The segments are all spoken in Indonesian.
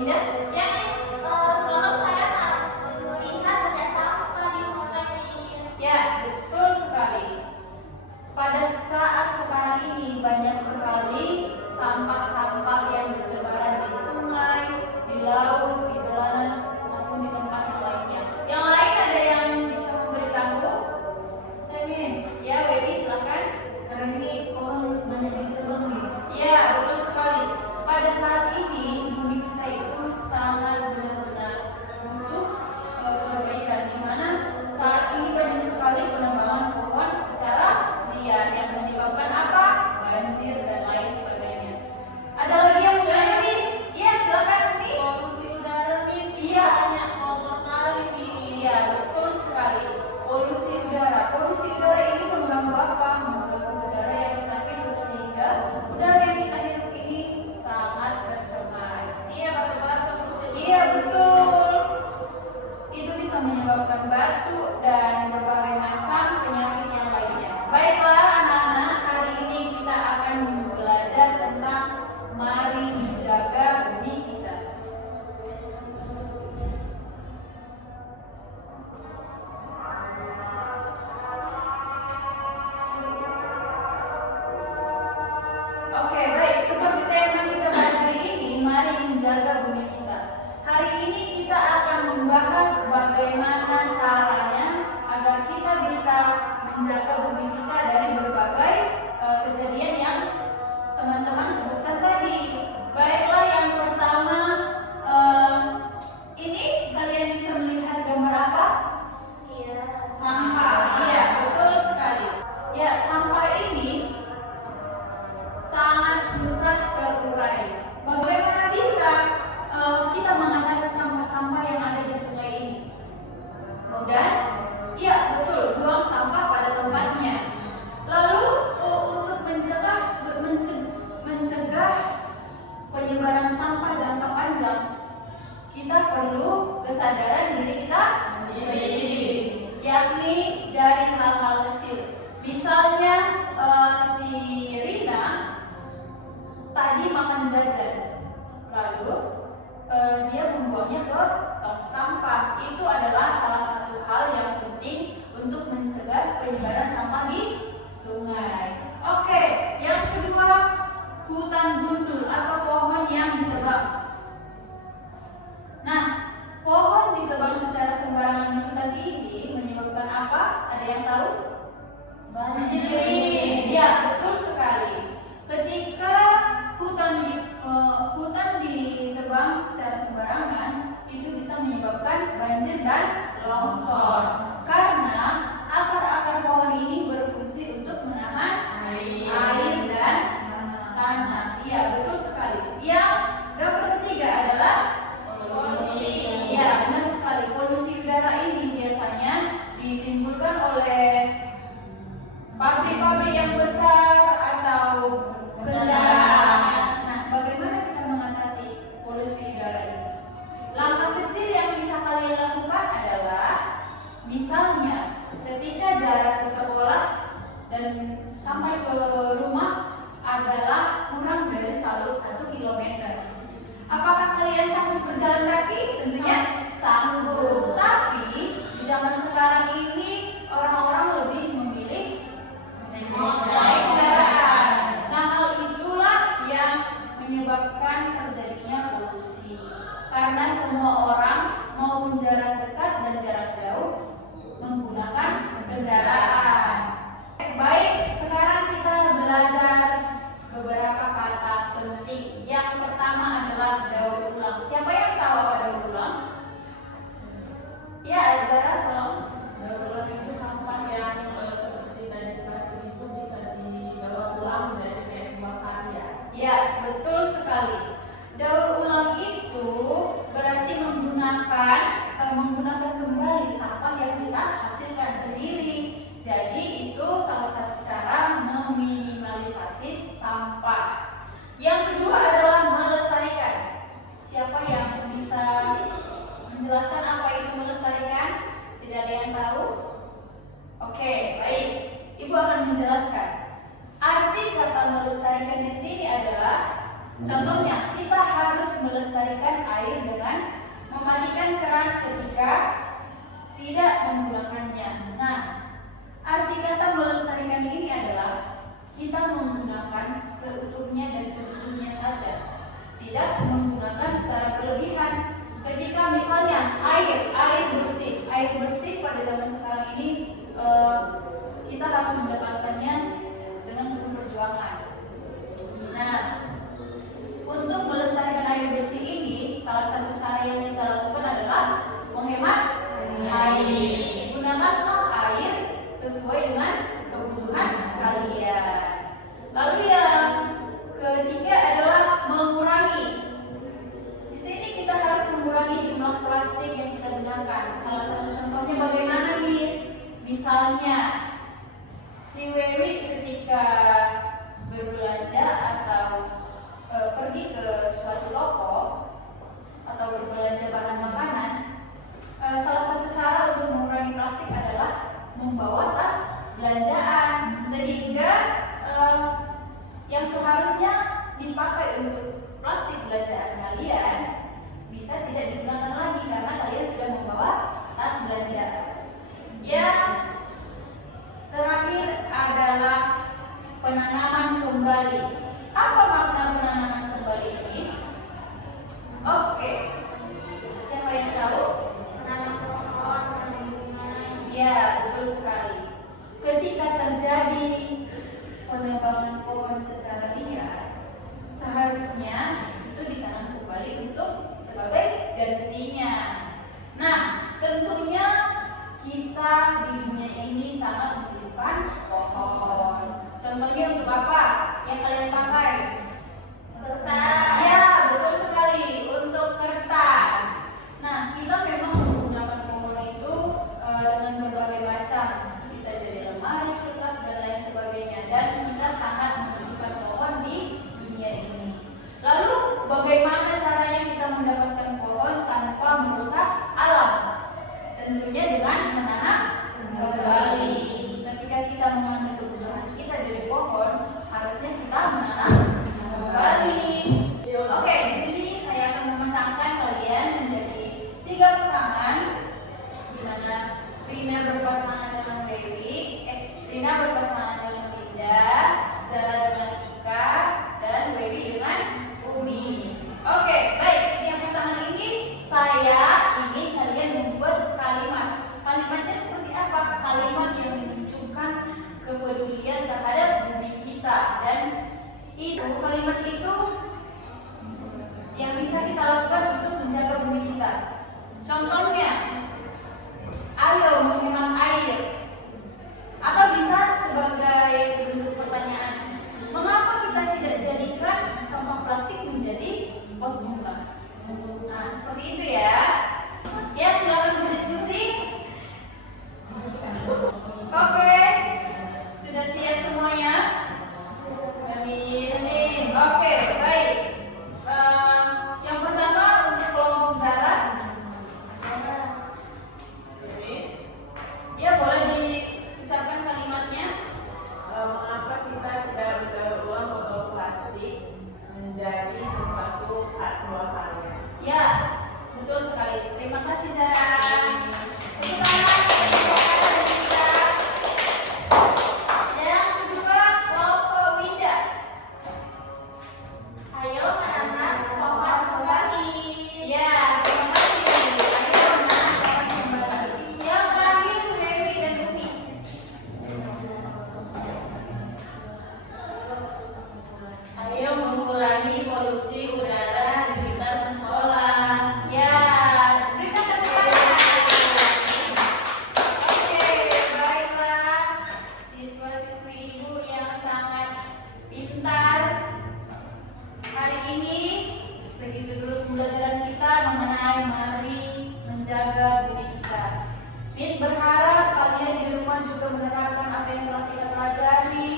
Winda? Ya, Miss, semalam saya melihat banyak sampah di sungai, Miss. Ya, betul sekali. Pada saat sekarang ini banyak sekali sampah-sampah yang bertebaran di sungai, di laut, di jalanan maupun di tempat yang lainnya. Yang lain ada yang bisa memberitahu? Saya, Miss, Ya, Baby silakan. sekarang ini pohon banyak ditebang, Miss. Ya, betul sekali. Pada saat ini bumi kita itu sangat benar-benar butuh perbaikan, di mana saat ini banyak sekali penebangan pohon secara liar yang menyebabkan apa? Banjir dan lain sebagainya. Ada lagi yang mau nanya, Miss? Iya, silakan, Mi. Polusi udara, Miss. Iya. Banyak kotor kali, Miss. Iya, betul sekali. Polusi udara. Polusi udara ini mengganggu apa? Mengganggu udara yang kita hirup, sehingga udara yang kita hirup ini sangat tercemar. Iya, batu-batu, Miss. Iya, betul. Itu bisa menyebabkan batuk dan berbagai macam penyakit yang lainnya. Baiklah anak-anak, hari ini kita akan belajar tentang mari menjaga bumi kita. Oke, baik. Seperti tema kita pada hari ini, mari menjaga bumi kita. Hari ini kita akan membahas bagaimana caranya agar kita bisa menjaga bumi kita dari berbagai kejadian yang teman-teman sebutkan tadi. Baiklah, yang pertama, ini kalian bisa melihat gambar apa? Iya, Sampah. Iya, betul sekali. Ya, sampah ini sangat susah terurai. Bagaimana bisa kita mengatasi sampah-sampah yang ada di sungai ini? Dan ya betul, buang sampah pada tempatnya. Lalu untuk mencegah penyebaran sampah jangka panjang, kita perlu kesadaran diri kita sendiri, yakni dari hal-hal kecil. Misalnya si Rina tadi makan jajan, lalu dia membuangnya ke tong sampah. Itu adalah salah satu hal yang penting untuk mencegah penyebaran sampah di sungai. Oke, yang kedua, hutan gundul atau pohon yang ditebang. Nah, pohon ditebang secara sembarangan di hutan ini menyebabkan apa? Ada yang tahu? banjir. Ya, betul sekali. Ketika hutan ditebang secara sembarangan, itu bisa menyebabkan banjir dan longsor. Karena akar-akar pohon ini berfungsi untuk menahan air dan tanah. Iya, betul sekali. Yang gambar ketiga adalah Polusi. Iya, benar sekali. Polusi udara ini biasanya ditimbulkan oleh pabrik-pabrik yang besar atau kendaraan. Nah, bagaimana kita mengatasi polusi udara ini? Langkah kecil yang bisa kalian lakukan adalah, misalnya ketika jarak ke sekolah dan sampai ke rumah adalah kurang dari 1 kilometer. Apakah kalian sanggup berjalan kaki? Tentunya sanggup. Tapi di zaman sekarang ini orang-orang lebih memilih naik kendaraan. Nah, hal itulah yang menyebabkan terjadinya polusi. Karena semua orang maupun jarak dekat dan jarak jauh menggunakan kendaraan. Baik, sekarang kita belajar beberapa kata penting. Yang pertama adalah daur ulang. Siapa yang tahu apa daur ulang? Ya, Azara, tolong. Daur ulang itu sampah yang seperti tadi plastik itu bisa didaur ulang menjadi kayak sebuah karya. Ya, betul sekali. Daur ulang itu berarti menggunakan kembali sampah yang kita hasilkan sendiri. Jadi itu salah satu cara meminimalisasi sampah. Yang kedua adalah melestarikan. Siapa yang bisa menjelaskan apa itu melestarikan? Tidak ada yang tahu? Oke, baik. Ibu akan menjelaskan. Arti kata melestarikan di sini adalah, contohnya, Contohnya, kita harus melestarikan air dengan mematikan keran ketika tidak menggunakannya. Nah, arti kata melestarikan ini adalah kita menggunakan seutuhnya dan seutuhnya saja, tidak menggunakan secara berlebihan. Ketika misalnya air bersih pada zaman sekarang ini kita harus mendapatkannya dengan penuh perjuangan. Nah, untuk melestarikan air bersih ini, salah satu cara yang kita lakukan adalah menghemat air. Gunakanlah air sesuai dengan kebutuhan kalian. Lalu yang ketiga adalah mengurangi. Di sini kita harus mengurangi jumlah plastik yang kita gunakan. Salah satu contohnya bagaimana, Miss? Misalnya, si Wewi ketika berbelanja atau pergi ke suatu toko atau berbelanja bahan makanan, salah satu cara untuk mengurangi plastik adalah membawa tas belanjaan, sehingga yang seharusnya dipakai untuk plastik belanjaan kalian bisa tidak digunakan lagi karena kalian sudah membawa tas belanjaan. Yang terakhir adalah penanaman kembali. Apa makna penanaman kembali ini? Oke, siapa yang tahu? Menanam pohon, menanam bunga. Ya, betul sekali. Ketika terjadi penebangan pohon secara liar, seharusnya itu ditanam kembali untuk sebagai gantinya. Nah, tentunya kita di dunia ini sangat membutuhkan pohon. Contohnya untuk apa yang kalian pakai? Kertas. Ya, betul sekali, untuk kertas. Nah, kita memang menggunakan pohon itu dengan berbagai macam, bisa jadi lemari, kertas, dan lain sebagainya. Dan kita sangat membutuhkan pohon di dunia ini. Lalu, bagaimana caranya kita mendapatkan pohon tanpa merusak alam? Tentunya dengan menanam kembali. Ketika kita mengambil kebutuhan kita dari pohon, harusnya kita menanam kembali. Oke, di sini saya akan memasangkan kalian menjadi 3 pasangan, di mana Rina berpasangan dengan Rina berpasangan dengan Linda, Zara dengan Ika, dan Wewi dengan Umi. Oke, baik. Setiap pasangan ini saya ingin kalian membuat kalimat. Kalimatnya seperti apa? Kalimat yang menunjukkan kepedulian terhadap bumi kita, dan itu kalimat itu yang bisa kita lakukan untuk menjaga bumi kita. Contohnya, ayo menghemat air. Atau bisa sebagai bentuk pertanyaan, mengapa kita tidak jadikan sampah plastik menjadi pot bunga? Nah, seperti itu ya. Ya, silakan berdiskusi. Oke, sudah siap semuanya? Amin. Oke, baik. Yang pertama untuk kelompok Zara. Ya, boleh diucapkan kalimatnya. Mengapa kita tidak mendaur ulang botol plastik menjadi sesuatu sebuah karya? Ya, betul sekali. Terima kasih Zara. Tepuk tangan. Yang kedua, kelompok Winda. Ayo menanam pohon kembali. Ya, terima kasih Dewi. Ayo menanam pohon kembali. Yang terakhir, Wewi dan Umi. Ayo mengurangi polusi udara di sekitar sekolah. Ya, berikan tepuk tangan. Oke, baiklah. Siswa-siswi ibu yang sangat pintar. Hari ini segitu dulu pembelajaran kita mengenai mari menjaga bumi kita. Miss berharap kalian di rumah juga menerapkan apa yang telah kita pelajari.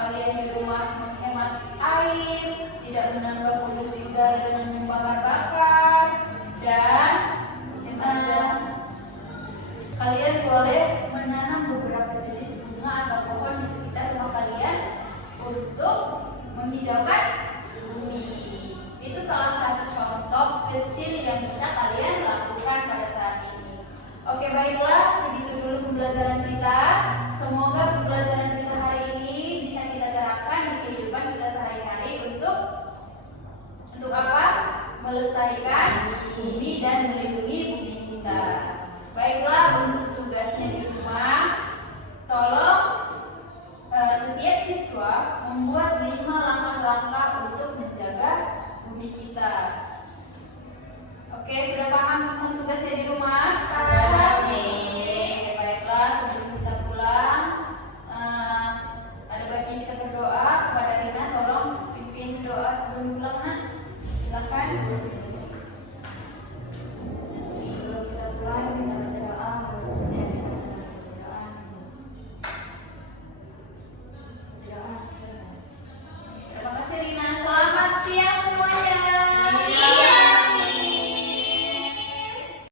Kalian di rumah menghemat air, tidak menambah polusi udara dengan membakar-bakar, dan kalian boleh menanam beberapa jenis bunga atau pohon di sekitar rumah kalian untuk menghijaukan bumi. Itu salah kecil yang bisa kalian lakukan pada saat ini. Oke, baiklah, segitu dulu pembelajaran kita. Semoga pembelajaran kita hari ini bisa kita terapkan di kehidupan kita sehari-hari untuk apa? Melestarikan bumi dan melindungi bumi kita. Baiklah, untuk tugasnya di rumah, tolong setiap siswa membuat 5 langkah-langkah untuk menjaga bumi kita. Oke, sudah paham tentang tugasnya di rumah?